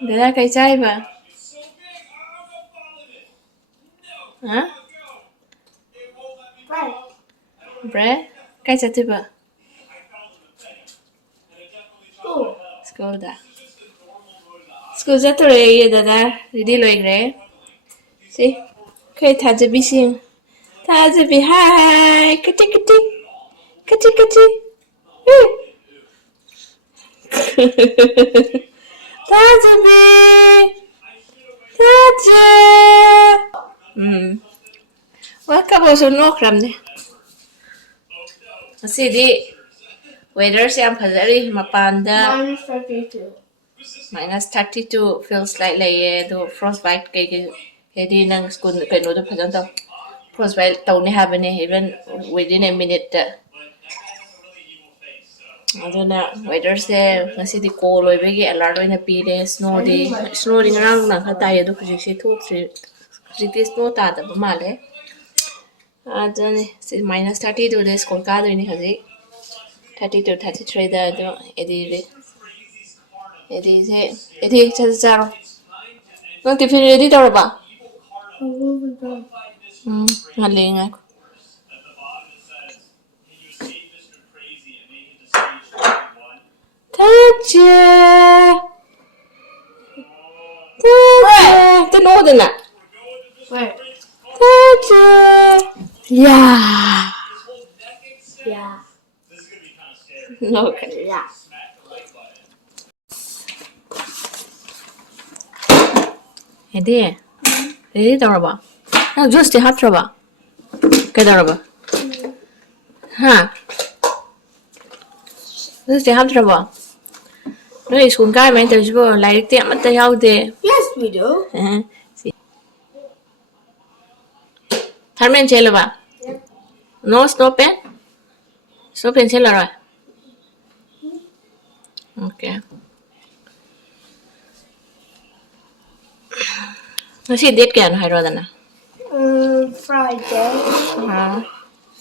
Dada kay chai ba? Huh? Bread? Kay chati ba? School da. School jatore ye dada. Ready loigre. See? Kay thajabi sing. Thajabi hi. Kati kati. Kati kati. Thajabi. Thaja. Welcome also no kramne. Masidi weather se am phajari mapanda -32 feels like do frostbite ke hedi nang school ke no do phajan to frostbite tau ne habane even within a minute aduna weather se masidi cold loibegi alert oina pire snow di ngang na khata ye do phiji se thok phiji snow ta da male adune se -32 de school ka do ni haji 32 33 da do edi charo nang tiffin ready tawra ba ngale ngai Taja Taja no da na Where? Taja yeah Yeah. okay Yeah. edi ready tawra ba na just the hatra ba ke tawra ba ha just the hatra ba no school ka mai ta jibo Lairik te amata yaude Yes, we do. Tharmen chelo ba no snow pen chelo rồi okay Nasi date kaya no hayro dana Friday,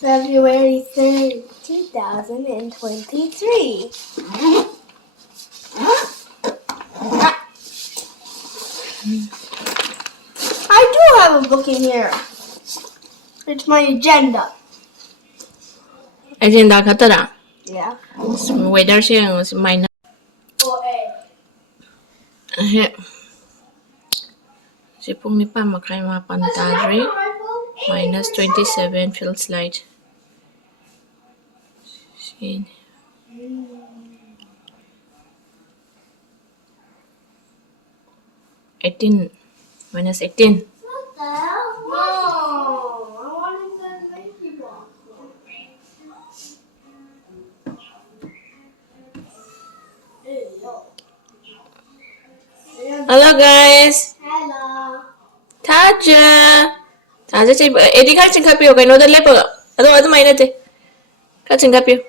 February 3rd, 2023. I do have a book in here. It's my agenda. agenda kata da Yeah. weather siya minus Sipong ni pa makay mga pantadri -27 feels light. Sin. -18 -18 What the hell? No, I wanted the baby box. Hello guys Hello. Taja chay edi ka ching kapiyo kay no da lepa ado may nate ka ching kapiyo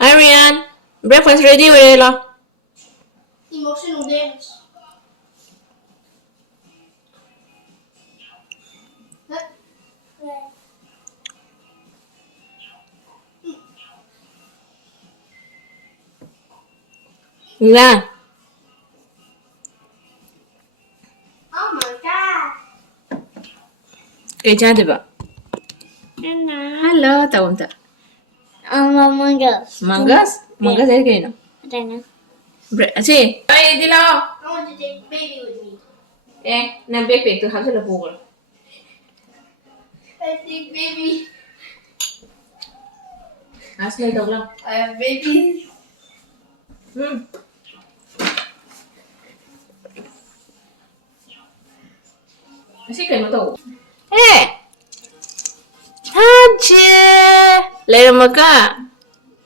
Arian breakfast ready wala lo Emotional damage. nga Oh my god. kay chade ba hello tawon ta Mangas. mangas ay kay no I don't know. si ay di lao I want to take baby with me. na backpack to hamsa la bugol I think baby. asna daw lang I have babies. Kasi kayo to. Taje! Later maka.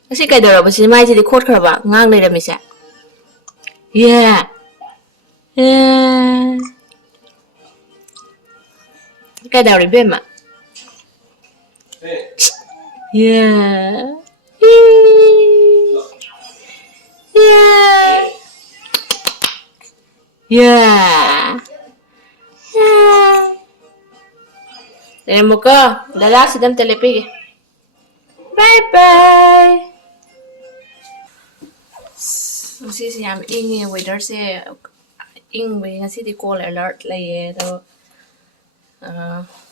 Kasi kayo daw ba si Mai di court ka ba? Ngang later misa. Yeah. Yeah. Kayo daw rin ma. Yeah. Yeah. Yeah. Yeah. Muka, dala sidam telepege. Bye bye. Ngasi si yam ingi weather se ingwe ngasi di call alert laye do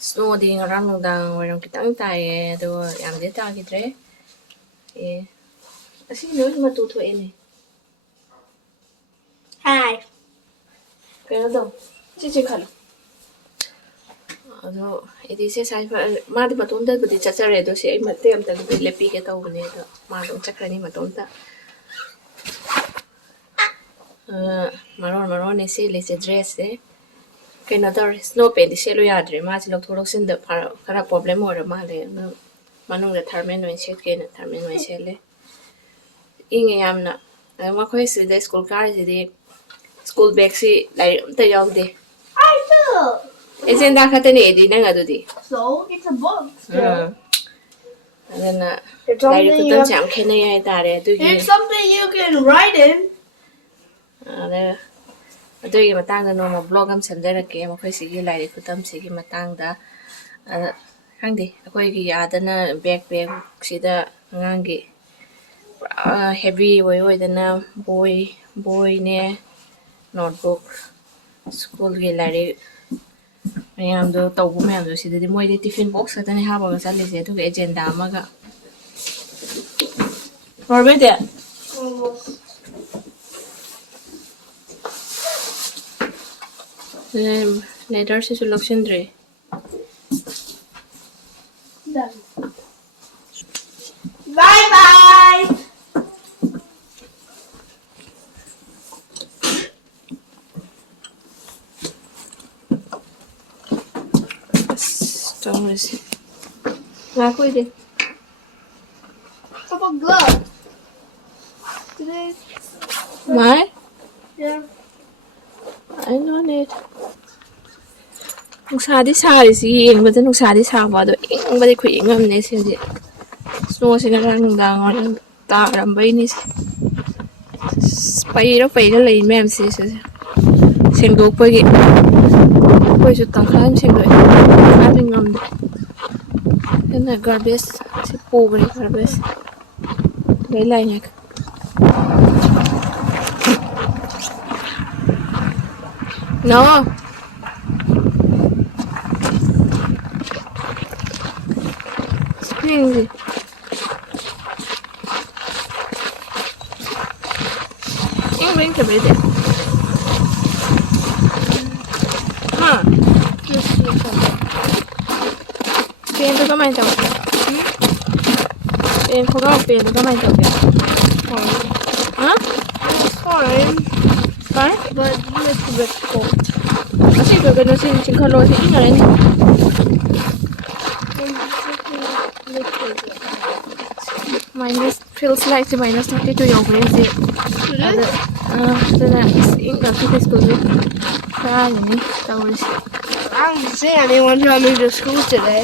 snow di ngarang nungdang wairang kitang taye do yam de ta gidre. Asi no matuto ene. Hi. Kaya do. Chichi khalo. ꯑꯗꯣ ꯑꯩꯗꯤ ꯁꯦ ꯁꯥꯏ ꯃꯥꯗꯤ ꯃꯇꯣꯝꯇꯕꯨꯗꯤ ꯆꯠꯆꯔꯦ ꯑꯗꯣ ꯁꯤ ꯑꯩ ꯃꯇꯦꯛ ꯑꯃꯇꯪꯗꯤ ꯂꯦꯞꯄꯤꯒꯦ ꯇꯧꯕꯅꯦ ꯑꯗꯣ ꯃꯥ ꯑꯗꯨꯝ ꯆꯠꯈ꯭ꯔꯅꯤ ꯃꯇꯣꯝꯇ ꯃꯔꯣꯟꯅꯦ ꯁꯦꯠꯂꯤꯁꯦ ꯗ꯭ꯔꯦꯁꯁꯦ ꯀꯩꯅꯣ ꯇꯧꯔꯦ ꯁ꯭ꯅꯣ ꯄꯦꯟꯗꯤ ꯁꯦꯠꯂꯨ ꯌꯥꯗ꯭ꯔꯦ ꯃꯥꯁꯦ ꯂꯧꯊꯣꯛ ꯂꯧꯁꯤꯟꯗ ꯈꯔ ꯄ꯭ꯔꯣꯕ꯭ꯂꯦꯝ ꯑꯣꯏꯔ ꯃꯥꯜꯂꯦ ꯑꯗꯨꯅ ꯃꯅꯨꯡꯗ ꯊꯔꯃꯦꯟ ꯑꯣꯏꯅ ꯁꯦꯠꯀꯦꯅ ꯊꯔꯃꯦꯟ ꯑꯣꯏꯅ ꯁꯦꯠꯂꯦ ꯏꯪꯉꯦ ꯌꯥꯝꯅ ꯑꯗꯣ ꯃꯈꯣꯏ ꯁꯤꯗ ꯁ꯭ꯀꯨꯜ ꯀꯥꯔꯤꯁꯤꯗꯤ ꯁ꯭ꯀꯨꯜ ꯕꯦꯒꯁꯤ ꯂꯥꯏꯔꯤꯛ ꯑꯝꯇ ꯌꯥꯎꯗꯦ I do. ꯑꯦꯖꯦꯟꯗꯥ ꯈꯛꯇꯅꯦ ꯑꯩꯗꯤ ꯅꯪ ꯑꯗꯨꯗꯤ So it's a book still. ꯑꯗꯨꯅ It's ꯂꯥꯏꯔꯤꯛ something you ꯈꯨꯇꯝꯁꯦ have. ꯌꯥꯝ ꯈꯦꯠꯅꯩ ꯍꯥꯏꯇꯥꯔꯦ ꯑꯗꯨꯒꯤ It's something you can write in. ꯑꯗ ꯑꯗꯨꯒꯤ ꯃꯇꯥꯡꯗ ꯅꯣꯡꯃ ꯕ꯭ꯂꯣꯛ ꯑꯃ ꯁꯦꯝꯖꯔꯛꯀꯦ ꯃꯈꯣꯏꯁꯤꯒꯤ ꯂꯥꯏꯔꯤꯛ ꯈꯨꯇꯝꯁꯤꯒꯤ ꯃꯇꯥꯡꯗ ꯑꯗ ꯈꯪꯗꯦ ꯑꯩꯈꯣꯏꯒꯤ ꯌꯥꯗꯅ ꯕꯦꯛꯁꯤꯗ ꯑꯉꯥꯡꯒꯤ ꯄꯨꯔꯥ ꯍꯦꯚꯤ ꯑꯣꯏꯗꯅ ꯕꯣꯏꯅꯦ ꯅꯣꯠꯕꯨꯛ ꯁ꯭ꯀꯨꯜꯒꯤ ꯂꯥꯏꯔꯤꯛ ꯃꯌꯥꯝꯗꯣ ꯇꯧꯕ ꯃꯌꯥꯝꯗꯣ ꯁꯤꯗꯗꯤ ꯃꯣꯏꯗꯤ ꯇꯤꯐꯤꯟ ꯕꯣꯛꯁ ꯈꯛꯇꯅꯦ ꯍꯥꯞꯄꯒ ꯆꯠꯂꯤꯁꯦ ꯑꯗꯨꯒ ꯑꯦꯖꯦꯟꯗꯥ ꯑꯃꯒ ꯂꯣꯏꯔꯕꯩꯗꯤ Almost. ꯂꯦꯇꯔꯁꯤꯁꯨ ꯂꯧꯁꯤꯟꯗ꯭ꯔꯤ Done. Bye bye. tꯧꯔꯤꯁꯦ ꯉꯥꯏꯈꯣꯏꯗꯤ How about gloves? Today? My Yeah. I don't need ꯅꯨꯡꯁꯥꯗꯤ ꯁꯥꯔꯤꯁꯤ ꯌꯦꯡꯕꯗ ꯅꯨꯡꯁꯥꯗꯤ ꯁꯥꯕ ꯑꯗꯣ ꯏꯪꯕꯗꯤ ꯈꯨꯏꯪꯉꯝꯅꯦ ꯁꯤꯗꯤ ꯁ꯭ꯅꯣꯁꯤ ꯉꯔꯥꯡ ꯅꯨꯡꯗꯥꯡ ꯋꯥꯏꯔꯝ ꯇꯥꯔꯝꯕꯩꯅꯤ ꯄꯩꯔ ꯂꯩ ꯃꯌꯥꯝꯁꯤ ꯁꯤꯁꯦ ꯁꯦꯡꯗꯣꯛꯄꯒꯤ ꯑꯩꯈꯣꯏꯁꯨ ꯇꯪꯈꯥꯏ ꯑꯃ ꯁꯦꯡꯗꯣꯛꯑꯦ ꯇꯪꯈꯥꯏꯗꯤ ꯉꯝꯗꯦ ꯑꯗꯨꯅ ꯒꯥꯔꯕꯦꯖ ꯁꯤ ꯄꯨꯕꯅꯤ ꯒꯥꯔꯕꯦꯖ ꯂꯩ ꯂꯥꯏꯉꯥꯏ ꯅꯣ ꯁ꯭ꯄ꯭ꯔꯤꯡꯁꯦ ꯏꯪꯕ ꯏꯪꯗꯕꯩꯗꯤ ꯍꯥ Just see something. ꯄꯦꯟꯗꯣ ꯀꯃꯥꯏꯅ ꯇꯧꯒꯦ ꯄꯦꯟ ꯈꯣꯡꯒ꯭ꯔꯥꯎ ꯄꯦꯟꯗꯣ ꯀꯃꯥꯏꯅ ꯇꯧꯒꯦ Fine. ꯍꯥ It's fine. ꯐꯥꯏ But a little bit cold. ꯑꯁꯤꯗꯣ ꯀꯩꯅꯣꯁꯤ ꯆꯤꯡꯈꯠꯂꯣ ꯁꯤ ꯏꯪꯉꯔꯅꯤ ꯃꯥꯏꯅꯁ ꯐꯤꯜꯁ ꯂꯥꯏꯛꯁꯦ ꯃꯥꯏꯅꯁ 32 ꯌꯧꯈ꯭ꯔꯦ ꯍꯧꯖꯤꯛ ꯑꯗ ꯑꯗꯨꯅ ꯏꯪ ꯉꯥꯛꯇ ꯁ꯭ꯀꯨꯜꯁꯦ ꯀꯥꯔꯤꯅꯤ ꯇꯧꯔꯤꯁꯦ I don't see anyone coming to school today.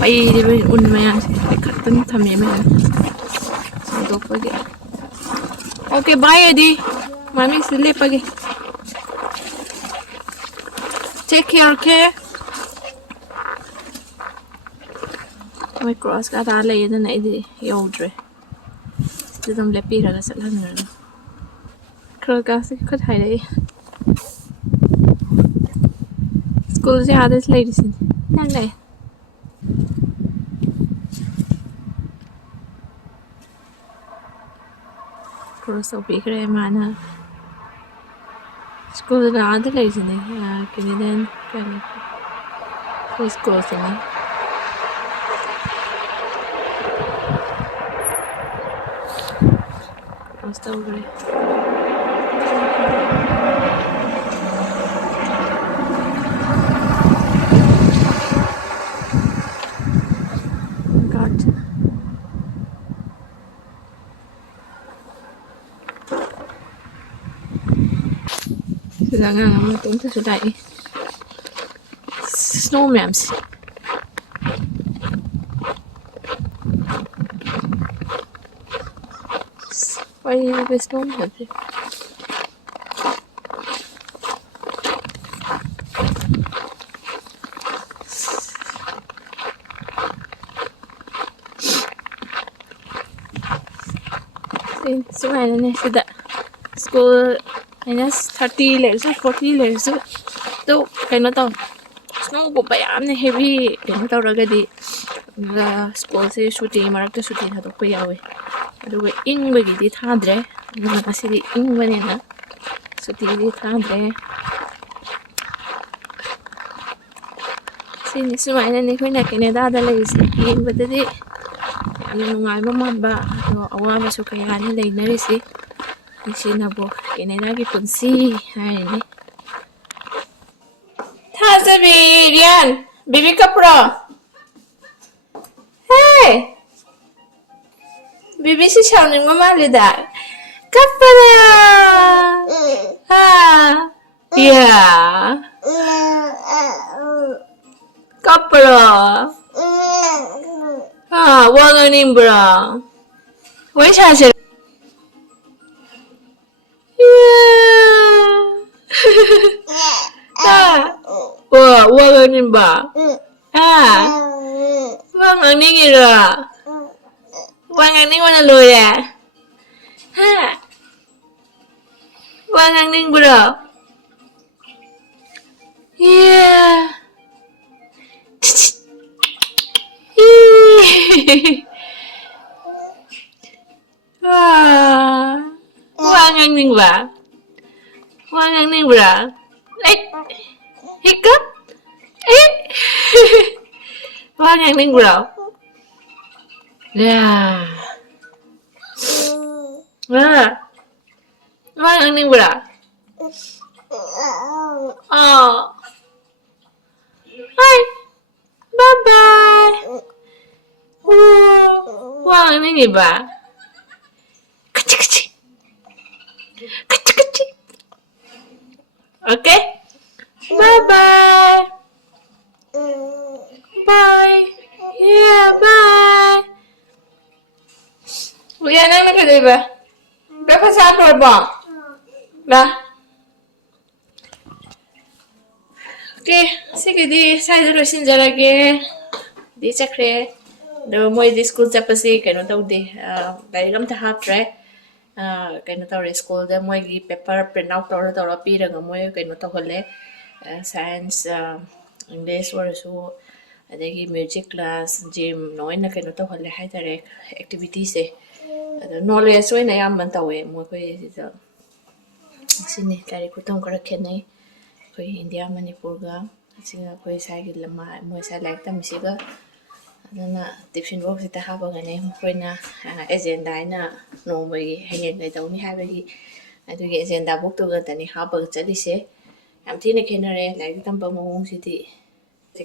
ꯄꯩꯔꯤꯕ ꯎꯟ ꯃꯌꯥꯝꯁꯦ ꯈꯛꯇꯪ ꯊꯝꯃꯦ ꯃꯌꯥꯝ ꯁꯦꯡꯗꯣꯛꯄꯒꯤ ꯑꯣꯀꯦ ꯕꯥꯏ ꯑꯗꯤ ꯃꯥꯃꯤ ꯁꯤꯗ ꯂꯦꯞꯄꯒꯦ ꯇꯦꯛ ꯀꯦꯌꯔ ꯑꯣꯀꯦ ꯃꯣꯏ ꯀ꯭ꯔꯣꯁ ꯀꯥ ꯇꯥ ꯂꯩ ꯑꯗꯨꯅ ꯑꯩꯗꯤ ꯌꯧꯗ꯭ꯔꯦ ꯁꯤꯗ ꯑꯗꯨꯝ ꯂꯦꯞꯄꯤꯔꯒ ꯆꯠꯍꯟꯈ꯭ꯔꯅꯤ ꯈꯔ ꯀꯥꯁꯦ ꯈꯨꯠ ꯍꯥꯏꯔꯛꯏ ꯁ꯭ꯀꯨꯜꯁꯦ ꯑꯥꯗ ꯂꯩꯔꯤꯁꯤꯅꯤ ꯅꯪ ꯂꯩ ꯀ꯭ꯔꯣꯁ ꯇꯧꯕꯤꯈ꯭ꯔꯦ ꯃꯥꯅ ꯁ꯭ꯀꯨꯜꯒ ꯑꯥꯗ ꯂꯩꯔꯤꯁꯤꯅꯤ ꯀꯦꯅꯦꯗꯤꯌꯟ ꯁ꯭ꯀꯨꯜꯁꯤꯅꯤ ꯀ꯭ꯔꯣꯁ ꯇꯧꯈ꯭ꯔꯦ God. Sila nga nga itong tasulay. Snow ma'ams. Why are you snow ma'ams? Sumainane sida school minus 30 legs or 40 legs to kaino to snow go bayamne heavy kaino tawragadi school se shooting marakta shooting hadokpa yawe aduga ingbagidi thadre ngasidi ingbanena shooting di thadre sini sumainane khoina Canada da leisi yingbadadi yamna nungaiba manba ado awabasu kayani leinarisi Sinabu canadagipunsi haini Thasabi Rian Bibi Kapra Hey Bibi si shouting mama lida Kapra Ha Yeah Kapra Ha Wanga nimbra Wai chase Wang ba? Wang ang ningiro. Wang ang ning mana loya. Wang ang ning bro. Yeah. Wang ang ning ba? Wang ang ning bro. Hiccup? Wang ang ning bro. Yeah. Wang ang ning bro. Oh. Hi. Bye-bye. Wang ang ning iba. Kachi-kachi. Kachi-kachi. Okay? Bye-bye. Bye. Yeah, bye. Uya nang nakadiba? Breakfast after ba? Ba? Okay, sige di side ro sinjarage. Di chakre. Do moi di school chapasi kaino tawde. Diagram ta haptre. Kaino tawre school da moi gi paper print out tawra piraga moi kaino tawhole. Science English or adagi music class gym noina kaino tawhole haitare activities e. Knowledge oina yamman tawe mo koi sini Lairik kutom kara khenai koi India Manipur ga singa koi sagi lama mo sa like tamisiga adana tiffin box ta haba gane koina agenda ina no mai henge ngai tawni habagi adugi agenda book to ga tani haba chadise yam thina khenare Lairik tamba mo siti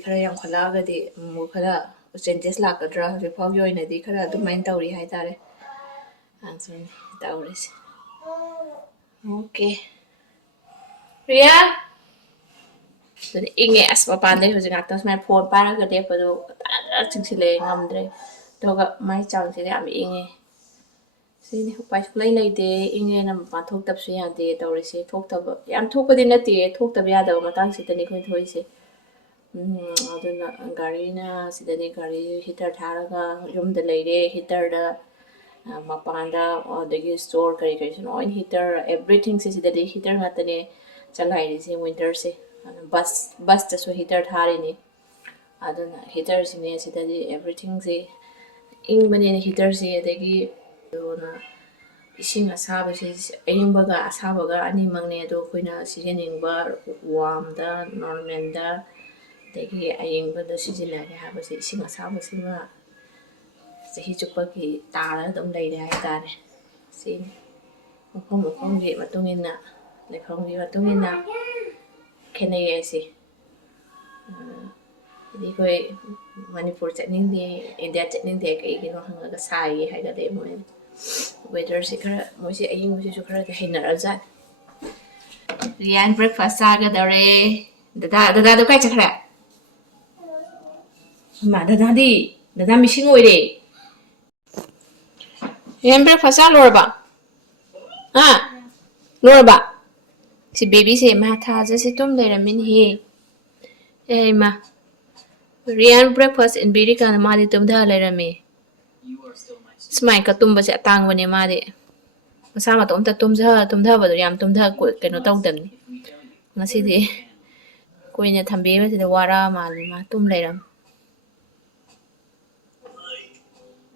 khara yam khala ga di mo khara changes lakadra je phau yoina di khara dumain tawri haitare answer tawris okay Rian jadi inge as papande ho jang atas mai phone para ga de padu chingsile ngamdre doga mai chang sile am inge sini pai play lai de inge nam pa thok tap su ya de tawri se thok tab yam thok padi na ti thok tab ya da matang sitani khoi thoi se aduna gari na sidani gari heater tharaga room da leire heater da mapanda adagi store kari kari sun oil heater everything se sidani heater hatane changai se winter se bus ta so heater thari ni aduna heater sine sidani everything se ing bane heater se adagi dona ising asaba se ayimbaga asabaga ani mangne do koina sijeningba warm da normal da dagi ayingba da sijinage haba se ising asaba sima sahi chupaki tara dum leire haitare sin mafom gi matungina lekhong gi matungina khenai ase di koi Manipur chatning de India chatning de kai gino hanga sai haiga de mo weather se khara mo se aying mo se khara de hinar azat Rian breakfast saga dare dada do kai chakra ma dada missing oire Rian breakfast lorba lorba si baby se ma tha ja se tum le ramin hi ma Rian breakfast in biri kana ma di tum da le rami smai ka tum ba se tang bane ma de ꯃꯁꯥ ꯃꯇꯣꯝꯇ ꯇꯨꯝꯊꯕꯗꯣ ꯌꯥꯝ ꯀꯩꯅꯣ ꯇꯧꯗꯕꯅꯤ ꯉꯁꯤꯗꯤ ꯀꯨꯏꯅ ꯊꯝꯕꯤꯕꯁꯤꯗ ꯋꯥꯔꯛꯑ ꯃꯥꯜꯂꯦ ꯃꯥ ꯇꯨꯝ ꯂꯩꯔꯝꯃꯦ